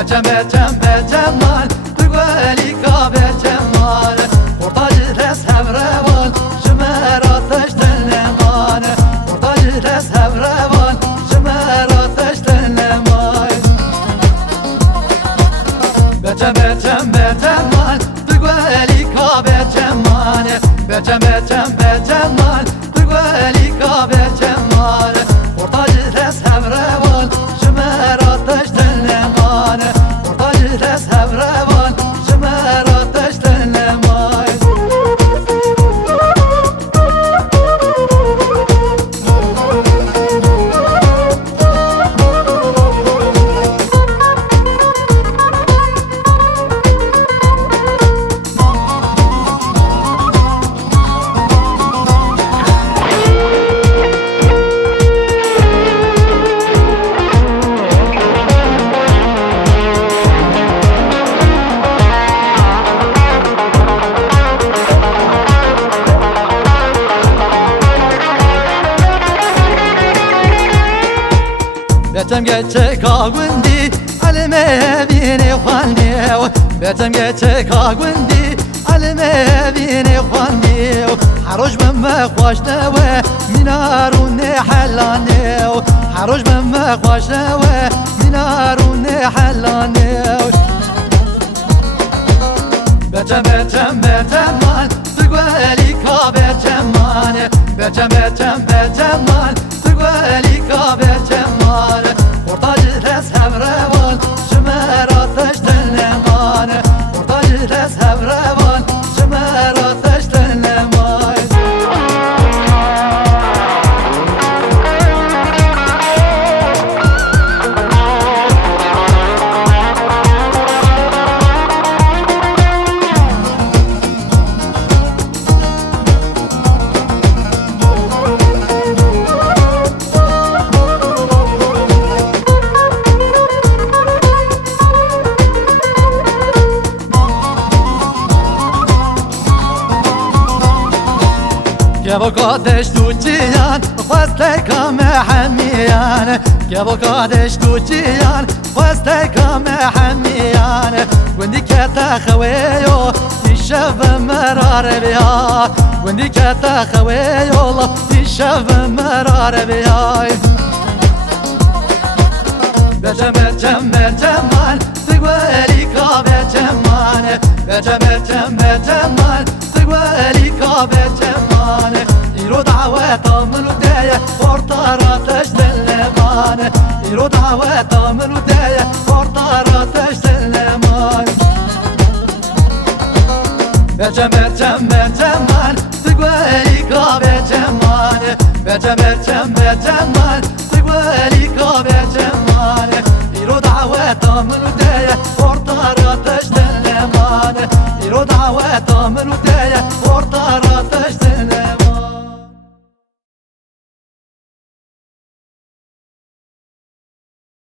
بچم بچم بچمان بگولی کا بچمان ورطاج دست هفروان شمراتش تنمان ورطاج دست هفروان شمراتش تنمان بچم بچم بچمان بگولی کا بچمان بچم بچم بچمان بگولی کا بچمان ورطاج دست هفروان شمراتش تنمان ورطاج دست هفروان شمراتش تنمان بتم گچه کاغوندی علمه بینی خواندیو بتم گچه کاغوندی علمه بینی خواندیو حروج بم خواشنو مینارون حلانیو حروج بم خواشنو مینارون حلانیو بتم بتم بتمان بگولی کا بتمان بتم بتم بتمان بگولی کا بتمان ورطاج دست هفروان شمراتش تنمان ورطاج دست هفروان شمراتش تنمان كيفو قادش توجيان خواستك محميان كيفو قادش توجيان خواستك محميان وندي كتا خويو تشاف مرار بيا وندي كتا خويو تشاف مرار بيا بجم بجم بجمان تقولي كا بجمان بجم بجم بجمان تقولي كا بجمان يرو دعوة من وداية ورطاراتش تلمان يرو دعوة من وداية ورطاراتش تلمان بجم بجم بجمان تقولي كا بجمان بجم بجم بجمان تقولي كا بجمان يرو دعوة من وداية ورطاراتش تلمان يرو دعوة من وداية ورطاراتش